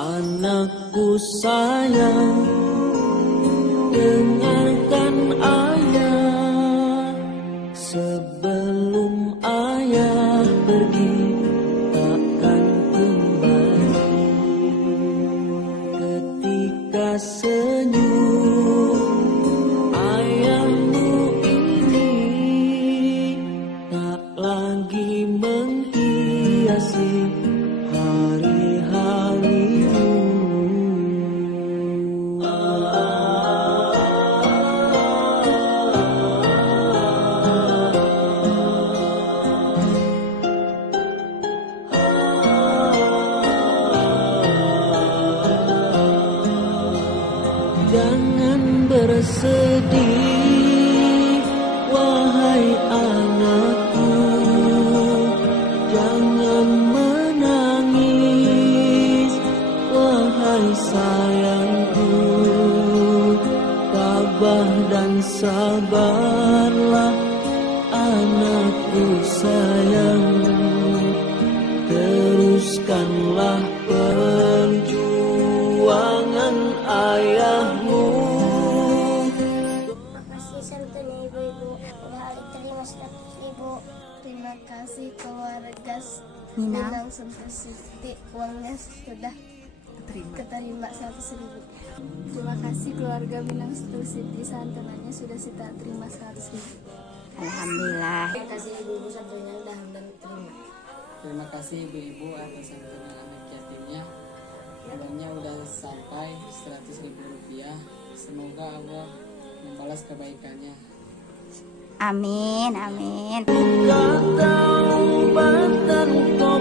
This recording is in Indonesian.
Anakku sayang, dengarkan ayah. Sebelum ayah pergi, takkan kembali. Ketika senyum ayahmu ini tak lagi menghiasi hari-harimu. Jangan bersedih, wahai anakku. Jangan menangis, wahai sayangku. Tabah dan sabarlah, anakku sayang. Teruskanlah perjuangan ayahmu. Makasih santunya ibu-ibu udah terima 100.000. Terima kasih keluarga Minang Sentul Siti, uangnya sudah keterima 100.000. Terima kasih keluarga Minang Sentul Siti, santunannya sudah kita terima 100.000. Alhamdulillah. Terima kasih ibu-ibu santunya udah terima. Terima kasih ibu-ibu atas santunan anak yatimnya. Uangnya udah sampai 100.000 rupiah. Semoga Allah membalas kebaikannya. Amin, amin. Kata ubatan kau